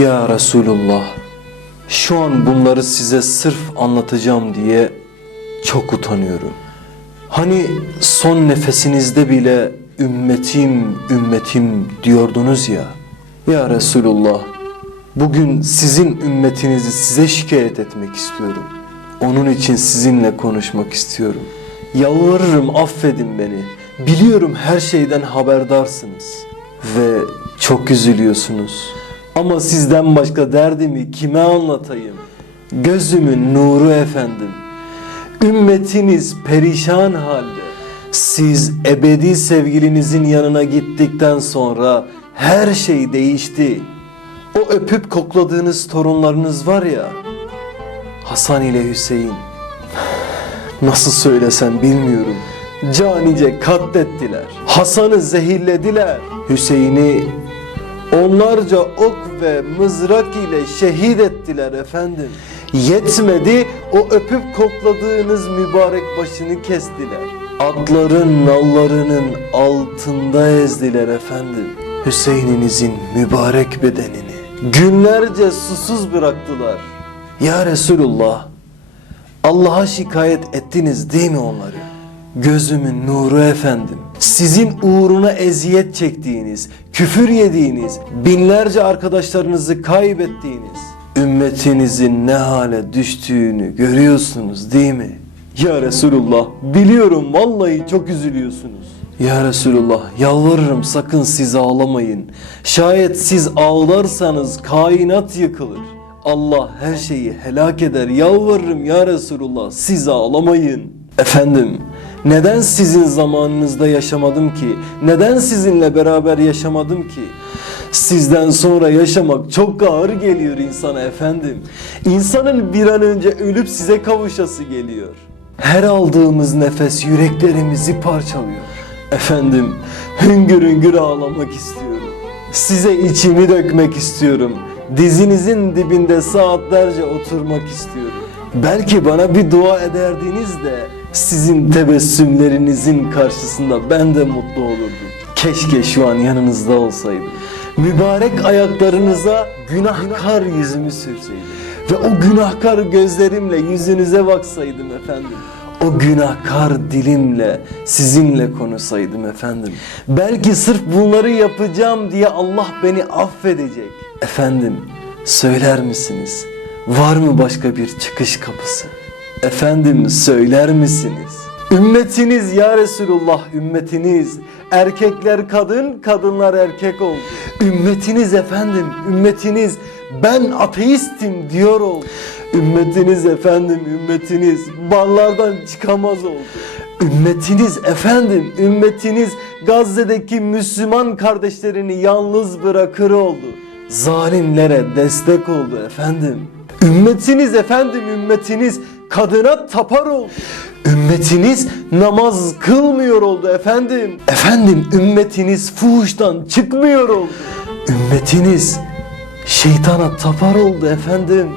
Ya Resulullah, şu an bunları size sırf anlatacağım diye çok utanıyorum. Hani son nefesinizde bile ümmetim, ümmetim diyordunuz ya. Ya Resulullah, bugün sizin ümmetinizi size şikayet etmek istiyorum. Onun için sizinle konuşmak istiyorum. Yalvarırım affedin beni. Biliyorum her şeyden haberdarsınız. Ve çok üzülüyorsunuz. Ama sizden başka derdimi kime anlatayım? Gözümün nuru efendim. Ümmetiniz perişan halde. Siz ebedi sevgilinizin yanına gittikten sonra her şey değişti. O öpüp kokladığınız torunlarınız var ya. Hasan ile Hüseyin. Nasıl söylesem bilmiyorum. Canice katlettiler. Hasan'ı zehirlediler. Hüseyin'i onlarca ok ve mızrak ile şehit ettiler efendim. Yetmedi o öpüp kokladığınız mübarek başını kestiler. Atların nallarının altında ezdiler efendim. Hüseyin'inizin mübarek bedenini. Günlerce susuz bıraktılar. Ya Resulullah Allah'a şikayet ettiniz değil mi onları? Gözümün nuru efendim. Sizin uğruna eziyet çektiğiniz, küfür yediğiniz, binlerce arkadaşlarınızı kaybettiğiniz, ümmetinizin ne hale düştüğünü görüyorsunuz değil mi? Ya Resulullah biliyorum vallahi çok üzülüyorsunuz. Ya Resulullah yalvarırım sakın siz ağlamayın. Şayet siz ağlarsanız kainat yıkılır. Allah her şeyi helak eder. Yalvarırım ya Resulullah siz ağlamayın. Efendim neden sizin zamanınızda yaşamadım ki? Neden sizinle beraber yaşamadım ki? Sizden sonra yaşamak çok ağır geliyor insana efendim. İnsanın bir an önce ölüp size kavuşası geliyor. Her aldığımız nefes yüreklerimizi parçalıyor. Efendim hüngür hüngür ağlamak istiyorum. Size içimi dökmek istiyorum. Dizinizin dibinde saatlerce oturmak istiyorum. Belki bana bir dua ederdiniz de sizin tebessümlerinizin karşısında ben de mutlu olurdum. Keşke şu an yanınızda olsaydım. Mübarek ayaklarınıza günahkar yüzümü sürseydim. Ve o günahkar gözlerimle yüzünüze baksaydım efendim. O günahkar dilimle sizinle konuşsaydım efendim. Belki sırf bunları yapacağım diye Allah beni affedecek. Efendim söyler misiniz? Var mı başka bir çıkış kapısı? Efendim söyler misiniz? Ümmetiniz ya Resulullah ümmetiniz. Erkekler kadın, kadınlar erkek oldu. Ümmetiniz efendim, ümmetiniz. Ben ateistim diyor oldu. Ümmetiniz efendim, ümmetiniz. Barlardan çıkamaz oldu. Ümmetiniz efendim, ümmetiniz Gazze'deki Müslüman kardeşlerini yalnız bırakır oldu. Zalimlere destek oldu efendim. Ümmetiniz efendim, ümmetiniz kadına tapar oldu. Ümmetiniz namaz kılmıyor oldu efendim. Efendim ümmetiniz fuhuştan çıkmıyor oldu. Ümmetiniz şeytana tapar oldu efendim.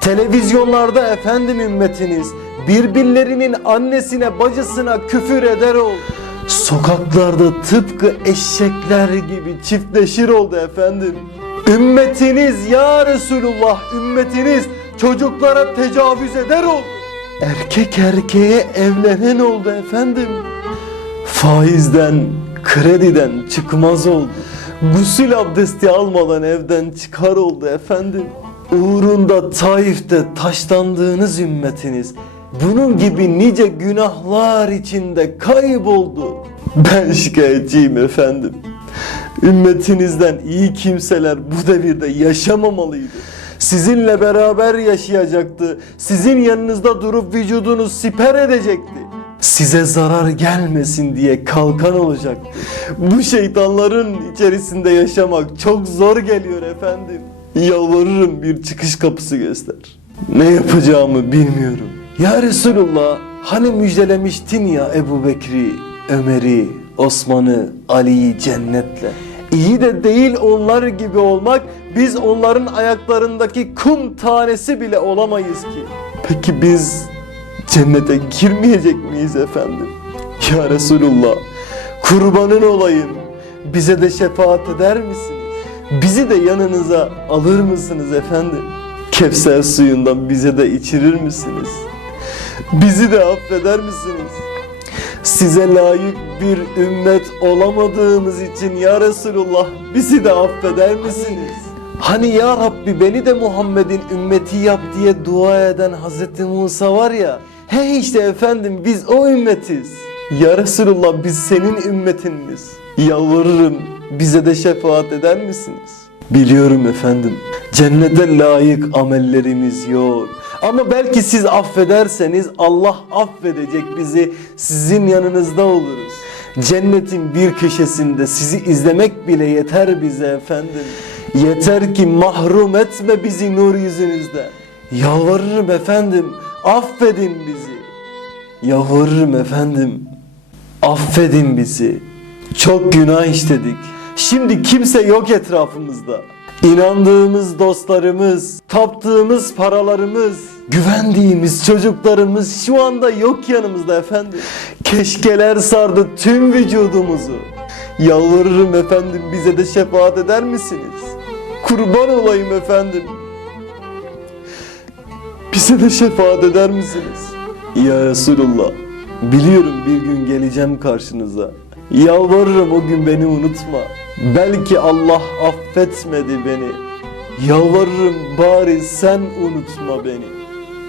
Televizyonlarda efendim ümmetiniz birbirlerinin annesine bacısına küfür eder oldu. Sokaklarda tıpkı eşekler gibi çiftleşir oldu efendim. Ümmetiniz ya Resulullah ümmetiniz çocuklara tecavüz eder oldu. Erkek erkeğe evlenen oldu efendim. Faizden, krediden çıkmaz oldu. Gusül abdesti almadan evden çıkar oldu efendim. Uğrunda Taif'te taşlandığınız ümmetiniz bunun gibi nice günahlar içinde kayboldu. Ben şikayetçiyim efendim. Ümmetinizden iyi kimseler bu devirde yaşamamalıydı. Sizinle beraber yaşayacaktı. Sizin yanınızda durup vücudunu siper edecekti. Size zarar gelmesin diye kalkan olacaktı. Bu şeytanların içerisinde yaşamak çok zor geliyor efendim. Yalvarırım bir çıkış kapısı göster. Ne yapacağımı bilmiyorum. Ya Resulullah hani müjdelemiştin ya Ebu Bekri, Ömer'i, Osman'ı, Ali'yi cennetle. İyi de değil onlar gibi olmak, biz onların ayaklarındaki kum tanesi bile olamayız ki. Peki biz cennete girmeyecek miyiz efendim? Ya Resulullah, kurbanın olayım. Bize de şefaat eder misiniz? bizi de yanınıza alır mısınız efendim? Kevser suyundan bize de içirir misiniz? Bizi de affeder misiniz? Size layık bir ümmet olamadığımız için ya Resulullah bizi de affeder misiniz? Hani ya Rabbi beni de Muhammed'in ümmeti yap diye dua eden Hazreti Musa var ya. He işte efendim biz o ümmetiz. Ya Resulullah biz senin ümmetiniz. Yalvarırım bize de şefaat eder misiniz? Biliyorum efendim. Cennete layık amellerimiz yok. Ama belki siz affederseniz Allah affedecek bizi. Sizin yanınızda oluruz. Cennetin bir köşesinde sizi izlemek bile yeter bize efendim. Yeter ki mahrum etme bizi nur yüzünüzden. Yalvarırım efendim. Affedin bizi. Yalvarırım efendim. Affedin bizi. Çok günah işledik. Şimdi kimse yok etrafımızda. İnandığımız dostlarımız, taptığımız paralarımız, güvendiğimiz çocuklarımız şu anda yok yanımızda efendim. Keşkeler sardı tüm vücudumuzu. Yalvarırım efendim bize de şefaat eder misiniz? Kurban olayım efendim. Bize de şefaat eder misiniz? Ya Resulullah, biliyorum bir gün geleceğim karşınıza. Yalvarırım o gün beni unutma. Belki Allah affetmedi beni. Yalvarırım bari sen unutma beni.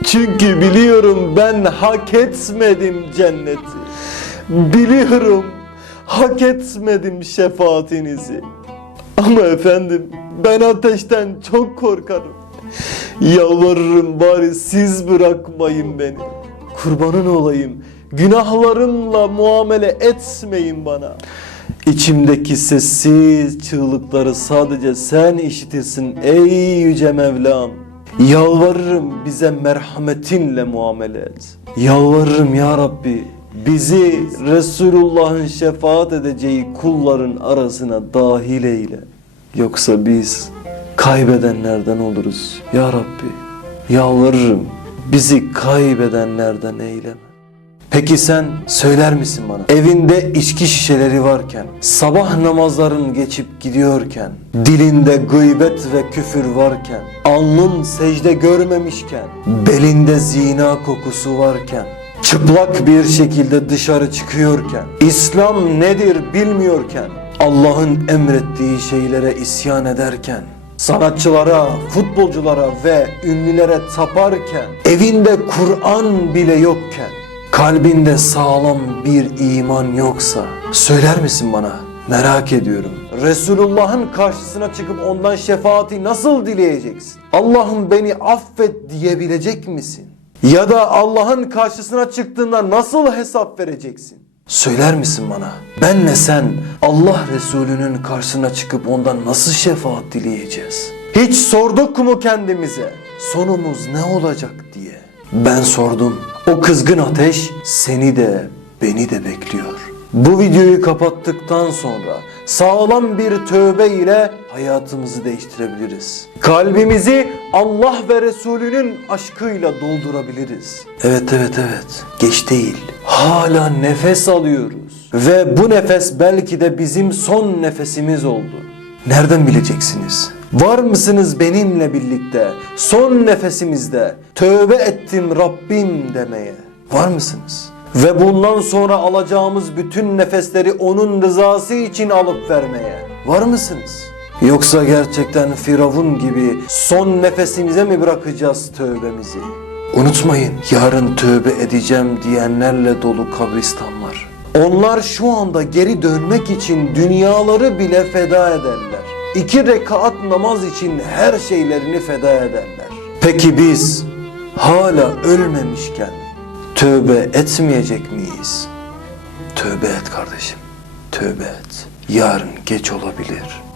Çünkü biliyorum ben hak etmedim cenneti. Biliyorum hak etmedim şefaatinizi. Ama efendim ben ateşten çok korkarım. Yalvarırım bari siz bırakmayın beni. Kurbanın olayım. Günahlarımla muamele etmeyin bana. İçimdeki sessiz çığlıkları sadece sen işitirsin ey yüce Mevlam. Yalvarırım bize merhametinle muamele et. Yalvarırım ya Rabbi bizi Resulullah'ın şefaat edeceği kulların arasına dahil eyle. Yoksa biz kaybedenlerden oluruz ya Rabbi. Yalvarırım bizi kaybedenlerden eyleme. Peki sen söyler misin bana? Evinde içki şişeleri varken, sabah namazların geçip gidiyorken, dilinde gıybet ve küfür varken, alnın secde görmemişken, belinde zina kokusu varken, çıplak bir şekilde dışarı çıkıyorken, İslam nedir bilmiyorken, Allah'ın emrettiği şeylere isyan ederken, sanatçılara, futbolculara ve ünlülere taparken, evinde Kur'an bile yokken, kalbinde sağlam bir iman yoksa, söyler misin bana? Merak ediyorum. Resulullah'ın karşısına çıkıp ondan şefaati nasıl dileyeceksin? Allah'ım beni affet diyebilecek misin? Ya da Allah'ın karşısına çıktığında nasıl hesap vereceksin? Söyler misin bana? Benle sen Allah Resulü'nün karşısına çıkıp ondan nasıl şefaat dileyeceğiz? Hiç sorduk mu kendimize? Sonumuz ne olacak diye. Ben sordum. O kızgın ateş seni de beni de bekliyor. Bu videoyu kapattıktan sonra sağlam bir tövbe ile hayatımızı değiştirebiliriz. Kalbimizi Allah ve Resulünün aşkıyla doldurabiliriz. Evet evet evet. Geç değil. Hala nefes alıyoruz. Ve bu nefes belki de bizim son nefesimiz oldu. Nereden bileceksiniz? Var mısınız benimle birlikte son nefesimizde tövbe ettim Rabbim demeye? Var mısınız? Ve bundan sonra alacağımız bütün nefesleri onun rızası için alıp vermeye. Var mısınız? Yoksa gerçekten Firavun gibi son nefesimize mi bırakacağız tövbemizi? Unutmayın yarın tövbe edeceğim diyenlerle dolu kabristanlar. Onlar şu anda geri dönmek için dünyaları bile feda ederler. İki rekat namaz için her şeylerini feda ederler. Peki biz hala ölmemişken tövbe etmeyecek miyiz? Tövbe et kardeşim. Tövbe et. Yarın geç olabilir.